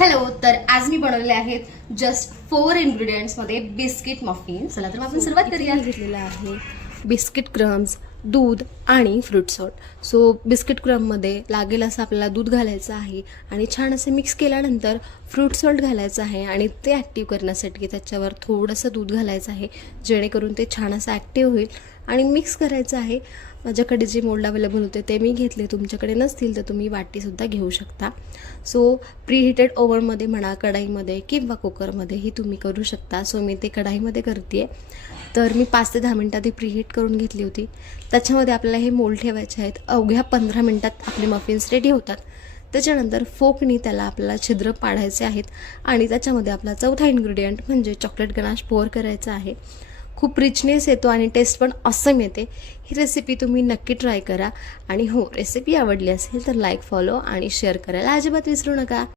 Hello, तर आज मी बनवलेले आहेत जस्ट 4 इंग्रेडियंट्स मध्ये बिस्किट मफिन. चला तर मग आपण सुरुवात करूया. घेतलेला आहे बिस्किट क्रम्स, दूध आणि फ्रूट सॉल्ट. सो बिस्किट क्रममध्ये लागेल असं आपल्याला दूध घालायचं आहे आणि छान असं मिक्स केल्यानंतर फ्रूट सॉल्ट घालायचं आहे आणि ते ॲक्टिव्ह करण्यासाठी त्याच्यावर थोडंसं दूध घालायचं आहे, जेणेकरून ते छान असं ॲक्टिव्ह होईल आणि मिक्स करायचं आहे. माझ्याकडे जे मोल्ड अवेलेबल होते ते मी घेतले, तुमच्याकडे नसतील तर तुम्ही वाटीसुद्धा घेऊ शकता. सो प्रीहीटेड ओव्हनमध्ये म्हणा, कढाईमध्ये किंवा कुकरमध्येही तुम्ही करू शकता. सो मी ते कढाईमध्ये करते आहे. तर मी 5 ते 10 मिनटात ती प्रीहीट करून घेतली होती. त्याच्यामध्ये आपल्याला हे मोल्ड ठेवायचे आहेत. अवघ्या 15 मिनटात आपले मफिन्स रेडी होतात. त्याच्यानंतर फोकनी त्याला आपल्याला छिद्र पाडायचे आहेत आणि त्याच्यामध्ये आपला चौथा इन्ग्रेडियंट म्हणजे चॉकलेट गनाश पोअर करायचा आहे. खूप रिचनेस येतो आणि टेस्ट पण ऑसम येते. ही रेसिपी तुम्ही नक्की ट्राय करा आणि हो, रेसिपी आवडली असेल तर लाईक, फॉलो आणि शेअर करायला अजिबात विसरू नका.